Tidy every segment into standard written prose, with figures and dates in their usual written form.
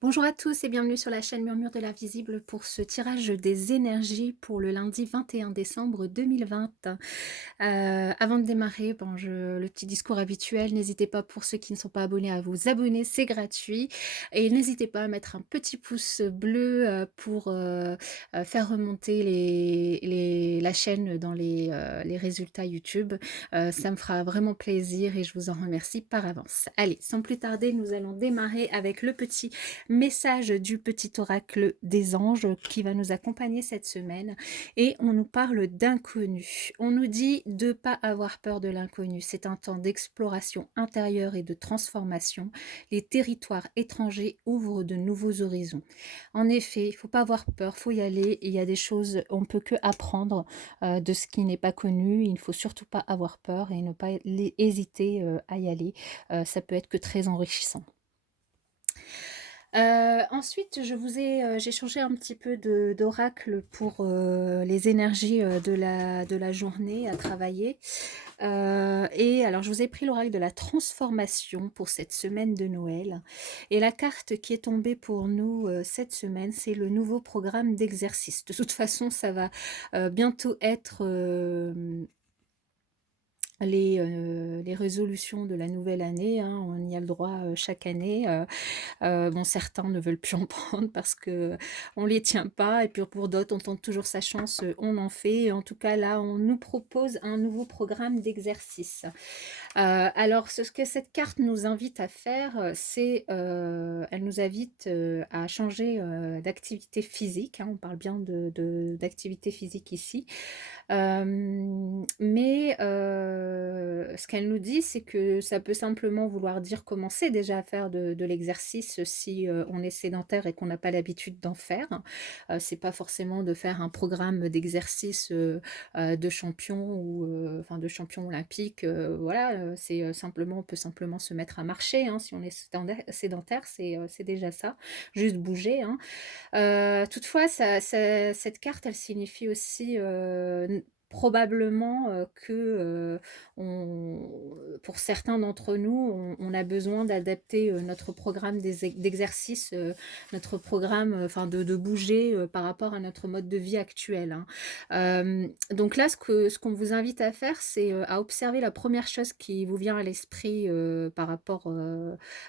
Bonjour à tous et bienvenue sur la chaîne Murmure de l'Invisible pour ce tirage des énergies pour le lundi 21 décembre 2020. Avant de démarrer, bon, le petit discours habituel, n'hésitez pas pour ceux qui ne sont pas abonnés à vous abonner, c'est gratuit. Et n'hésitez pas à mettre un petit pouce bleu pour faire remonter la chaîne dans les résultats YouTube. Ça me fera vraiment plaisir et je vous en remercie par avance. Allez, sans plus tarder, nous allons démarrer avec le petit message du petit oracle des anges qui va nous accompagner cette semaine et on nous parle d'inconnu. On nous dit de pas avoir peur de l'inconnu. C'est un temps d'exploration intérieure et de transformation. Les territoires étrangers ouvrent de nouveaux horizons. En effet, il faut pas avoir peur, faut y aller. Il y a des choses, on peut que apprendre de ce qui n'est pas connu. Il ne faut surtout pas avoir peur et ne pas hésiter à y aller. Ça peut être que très enrichissant. Ensuite, j'ai changé un petit peu d'oracle pour, les énergies, de la journée à travailler. Et alors je vous ai pris l'oracle de la transformation pour cette semaine de Noël et la carte qui est tombée pour nous, cette semaine, c'est le nouveau programme d'exercice. De toute façon, ça va, bientôt être, les résolutions de la nouvelle année, hein. On y a le droit, chaque année, bon, certains ne veulent plus en prendre parce qu'on les tient pas et puis pour d'autres, on tente toujours sa chance, on en fait. Et en tout cas, là, on nous propose un nouveau programme d'exercice. Alors ce que cette carte nous invite à faire, c'est, elle nous invite, à changer, d'activité physique, hein. On parle bien d'activité physique ici. Mais ce qu'elle nous dit, c'est que ça peut simplement vouloir dire commencer déjà à faire de l'exercice si, on est sédentaire et qu'on n'a pas l'habitude d'en faire. C'est pas forcément de faire un programme d'exercice, de champion ou enfin de champion olympique, voilà, simplement on peut simplement se mettre à marcher, hein, si on est sédentaire, c'est déjà ça, juste bouger, hein. Toutefois, cette carte, elle signifie aussi, n probablement, que, on pour certains d'entre nous, on a besoin d'adapter, notre programme d'exercice, notre programme, enfin de bouger, par rapport à notre mode de vie actuel, hein. Donc là, ce qu'on vous invite à faire, c'est, à observer la première chose qui vous vient à l'esprit, par rapport,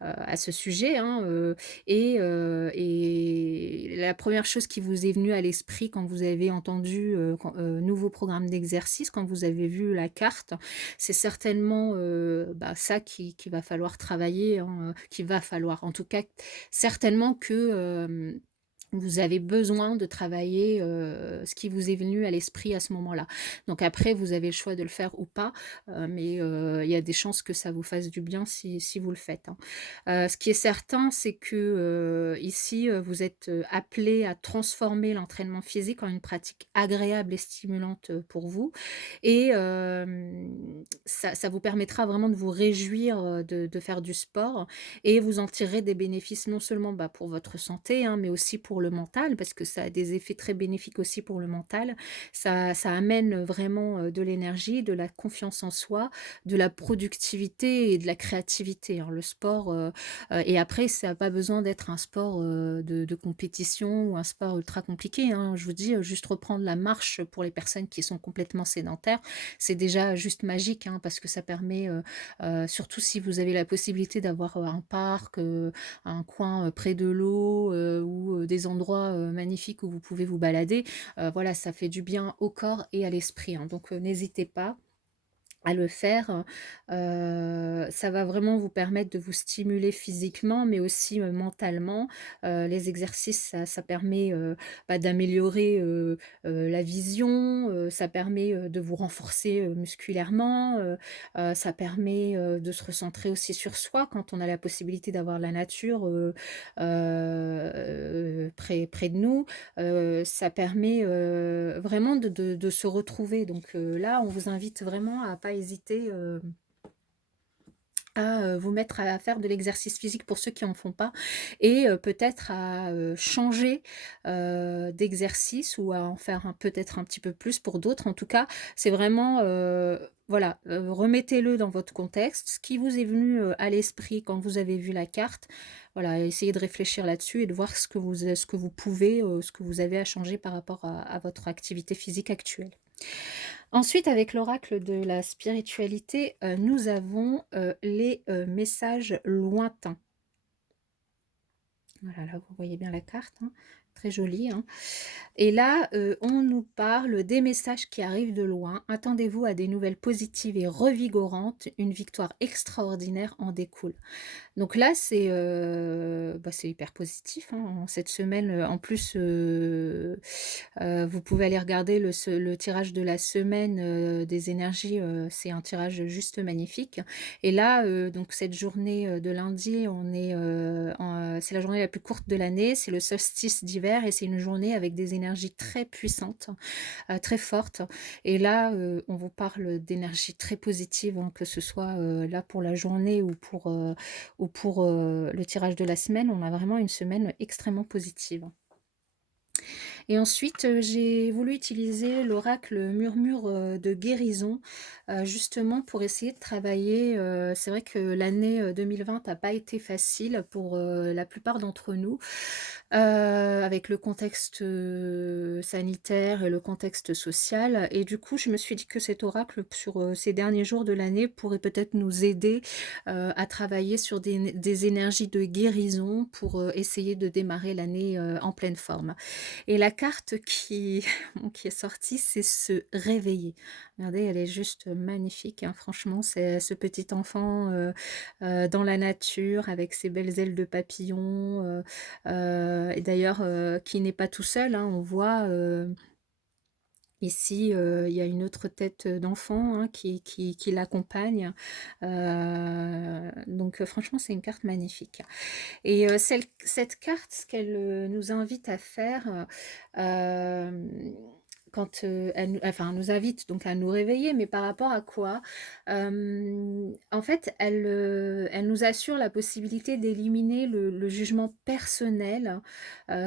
à ce sujet, hein, et la première chose qui vous est venue à l'esprit quand vous avez entendu, nouveau programme d'exercice, quand vous avez vu la carte, c'est certainement, bah, ça qu'il va falloir travailler, hein, qu'il va falloir. En tout cas, certainement que, vous avez besoin de travailler, ce qui vous est venu à l'esprit à ce moment-là. Donc après, vous avez le choix de le faire ou pas, mais il y a des chances que ça vous fasse du bien si vous le faites, hein. Ce qui est certain, c'est que, ici, vous êtes, appelés à transformer l'entraînement physique en une pratique agréable et stimulante, pour vous et ça vous permettra vraiment de vous réjouir, de faire du sport et vous en tirerez des bénéfices non seulement, bah, pour votre santé, hein, mais aussi pour le mental parce que ça a des effets très bénéfiques aussi pour le mental. Ça amène vraiment, de l'énergie, de la confiance en soi, de la productivité et de la créativité, hein. Le sport, et après ça a pas besoin d'être un sport, de compétition ou un sport ultra compliqué, hein. Je vous dis, juste reprendre la marche pour les personnes qui sont complètement sédentaires, c'est déjà juste magique, hein, parce que ça permet, surtout si vous avez la possibilité d'avoir, un parc, un coin, près de l'eau, ou, des endroits, magnifiques où vous pouvez vous balader, voilà, ça fait du bien au corps et à l'esprit, hein, donc n'hésitez pas à le faire, ça va vraiment vous permettre de vous stimuler physiquement, mais aussi, mentalement. Les exercices, ça permet, bah, d'améliorer, la vision, ça permet, de vous renforcer, musculairement, ça permet, de se recentrer aussi sur soi quand on a la possibilité d'avoir la nature, près de nous. Ça permet, vraiment de se retrouver donc là, on vous invite vraiment à pas hésiter, à, vous mettre à faire de l'exercice physique pour ceux qui en font pas et peut-être à, changer, d'exercice ou à en faire peut-être un petit peu plus pour d'autres. En tout cas, c'est vraiment, voilà, remettez-le dans votre contexte. Ce qui vous est venu, à l'esprit quand vous avez vu la carte, voilà, essayez de réfléchir là-dessus et de voir ce que vous pouvez, ce que vous avez à changer par rapport à votre activité physique actuelle. Ensuite, avec l'oracle de la spiritualité, nous avons, les, messages lointains. Voilà, là, vous voyez bien la carte, hein, très jolie, hein. Et là, on nous parle des messages qui arrivent de loin. Attendez-vous à des nouvelles positives et revigorantes. Une victoire extraordinaire en découle. Donc là, c'est hyper positif, hein, en cette semaine, en plus, vous pouvez aller regarder le tirage de la semaine, des énergies, c'est un tirage juste magnifique et là, donc cette journée, de lundi, c'est la journée la plus courte de l'année, c'est le solstice d'hiver et c'est une journée avec des énergies très puissantes, très fortes et là, on vous parle d'énergie très positive, hein, que ce soit, là pour la journée ou pour, le tirage de la semaine. On a vraiment une semaine extrêmement positive. Et ensuite, j'ai voulu utiliser l'oracle murmure, de guérison, justement pour essayer de travailler, c'est vrai que l'année, 2020 n'a pas été facile pour, la plupart d'entre nous, avec le contexte, sanitaire et le contexte social et du coup, je me suis dit que cet oracle sur, ces derniers jours de l'année pourrait peut-être nous aider, à travailler sur des énergies de guérison pour, essayer de démarrer l'année, en pleine forme. Et la carte qui qui est sortie, c'est se réveiller. Regardez, elle est juste magnifique, hein. Franchement, c'est ce petit enfant, dans la nature avec ses belles ailes de papillon, et d'ailleurs, qui n'est pas tout seul, hein. On voit, ici, il y a une autre tête, d'enfant, hein, qui l'accompagne. Donc, franchement, c'est une carte magnifique. Et cette carte, ce qu'elle, nous invite à faire, quand, elle nous invite donc à nous réveiller, mais par rapport à quoi? En fait, elle nous assure la possibilité d'éliminer le jugement personnel,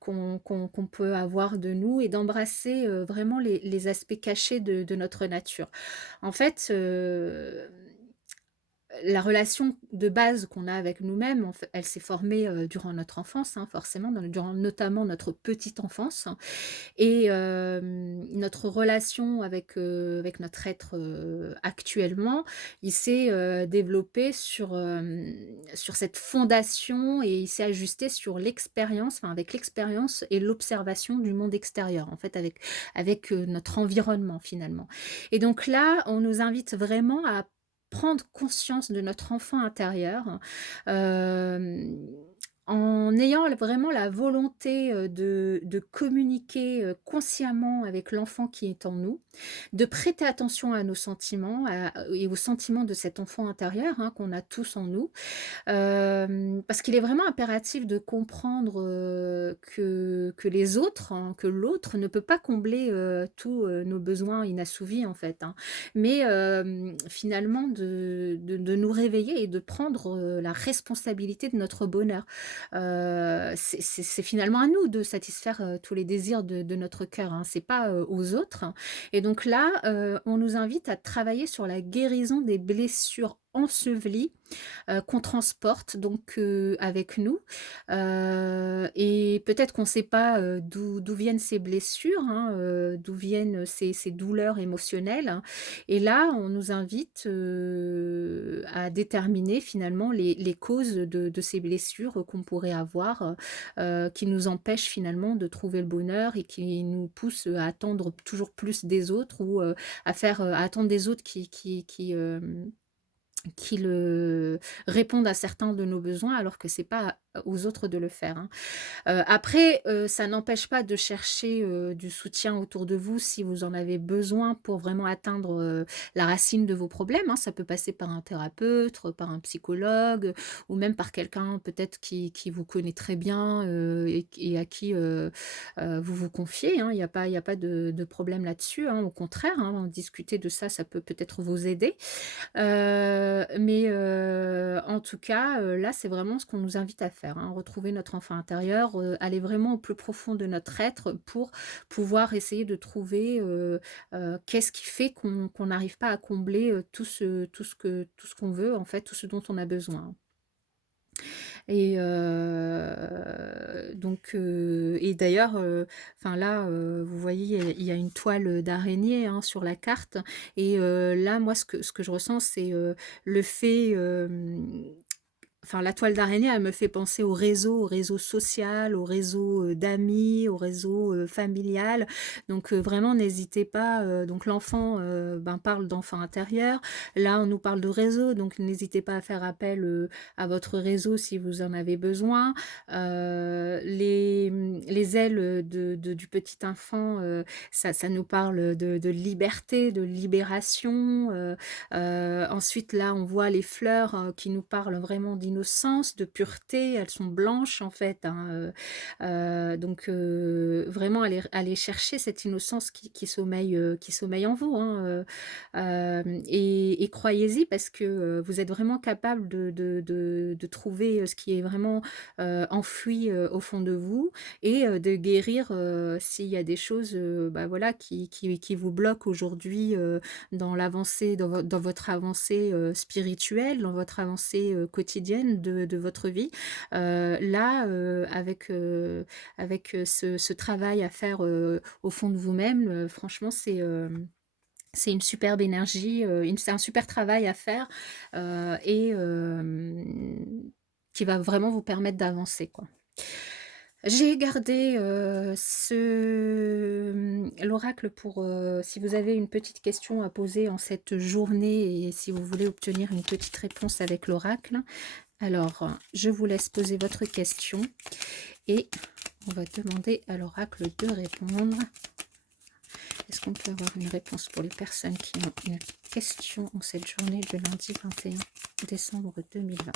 qu'on peut avoir de nous et d'embrasser, vraiment les aspects cachés de notre nature. En fait, la relation de base qu'on a avec nous-mêmes, elle s'est formée, durant notre enfance, hein, forcément, durant notamment notre petite enfance et notre relation avec notre être, actuellement, il s'est, développé sur cette fondation et il s'est ajusté sur l'expérience, enfin, avec l'expérience et l'observation du monde extérieur, en fait, avec notre environnement, finalement et donc là, on nous invite vraiment à prendre conscience de notre enfant intérieur, hem, en ayant vraiment la volonté, de communiquer, consciemment avec l'enfant qui est en nous, de prêter attention à nos sentiments, et aux sentiments de cet enfant intérieur, hein, qu'on a tous en nous. Parce qu'il est vraiment impératif de comprendre, que les autres, hein, que l'autre ne peut pas combler, tous, nos besoins inassouvis, en fait, hein. Mais, finalement de nous réveiller et de prendre, la responsabilité de notre bonheur. C'est finalement à nous de satisfaire, tous les désirs de notre cœur, hein, c'est pas, aux autres et donc là, on nous invite à travailler sur la guérison des blessures ensevelies qu'on transporte donc avec nous. Et peut-être qu'on ne sait pas, d'où viennent ces blessures, hein, d'où viennent ces douleurs émotionnelles, hein. Et là, on nous invite, à déterminer les causes de ces blessures qu'on pourrait avoir, qui nous empêchent finalement de trouver le bonheur et qui nous poussent à attendre toujours plus des autres ou, à attendre des autres qui répondent à certains de nos besoins alors que c'est pas aux autres de le faire, hein. Après, ça n'empêche pas de chercher, du soutien autour de vous si vous en avez besoin pour vraiment atteindre, la racine de vos problèmes, hein. Ça peut passer par un thérapeute, par un psychologue, ou même par quelqu'un peut-être qui vous connaît très bien, et à qui, vous vous confiez, hein. Il y a pas de problème là-dessus, hein, au contraire, hein, discuter de ça, ça peut peut-être vous aider. En tout cas, là, c'est vraiment ce qu'on nous invite à faire, hein, retrouver notre enfant intérieur, aller vraiment au plus profond de notre être pour pouvoir essayer de trouver, qu'est-ce qui fait qu'on n'arrive pas à combler, tout ce qu'on veut, en fait, tout ce dont on a besoin. Et d'ailleurs, enfin là, vous voyez, il y a une toile, d'araignée, hein, sur la carte là, moi, ce que je ressens, c'est, le fait, enfin, la toile d'araignée, elle me fait penser au réseau social, au réseau, d'amis, au réseau, familial. Vraiment n'hésitez pas, donc l'enfant, ben, parle d'enfant intérieur. Là, on nous parle de réseau, donc n'hésitez pas à faire appel, à votre réseau si vous en avez besoin. Les ailes, du petit enfant, ça nous parle de liberté, de libération. Ensuite, là, on voit les fleurs, qui nous parlent vraiment d'innocence, de pureté. Elles sont blanches, en fait, hein, vraiment aller chercher cette innocence qui sommeille en vous, hein, et croyez-y parce que, vous êtes vraiment capable de trouver, ce qui est vraiment, enfoui, au fond de vous de guérir, s'il y a des choses, bah, voilà, qui vous bloquent aujourd'hui, dans votre avancée, spirituelle, dans votre avancée, quotidienne de votre vie. Avec ce travail à faire, au fond de vous-même, franchement, c'est une superbe énergie, c'est un super travail à faire, heu et qui va vraiment vous permettre d'avancer, quoi. J'ai gardé, l'oracle pour, si vous avez une petite question à poser en cette journée et si vous voulez obtenir une petite réponse avec l'oracle. Alors, je vous laisse poser votre question et on va demander à l'oracle de répondre. Est-ce qu'on peut avoir une réponse pour les personnes qui ont une question en cette journée de lundi 21 décembre 2020?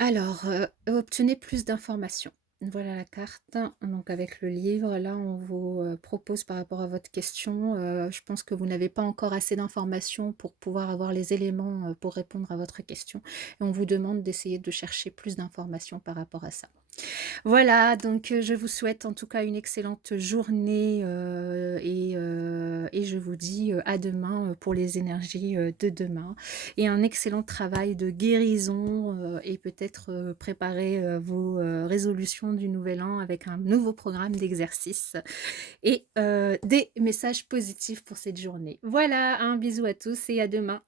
Alors, obtenez plus d'informations. Voilà la carte. Donc avec le livre, là, on vous, propose par rapport à votre question, je pense que vous n'avez pas encore assez d'informations pour pouvoir avoir les éléments, pour répondre à votre question et on vous demande d'essayer de chercher plus d'informations par rapport à ça. Voilà, je vous souhaite en tout cas une excellente journée, et je vous dis, à demain, pour les énergies, de demain et un excellent travail de guérison, et peut-être, préparer, vos, résolutions du nouvel an avec un nouveau programme d'exercice et des messages positifs pour cette journée. Voilà, un bisou à tous et à demain.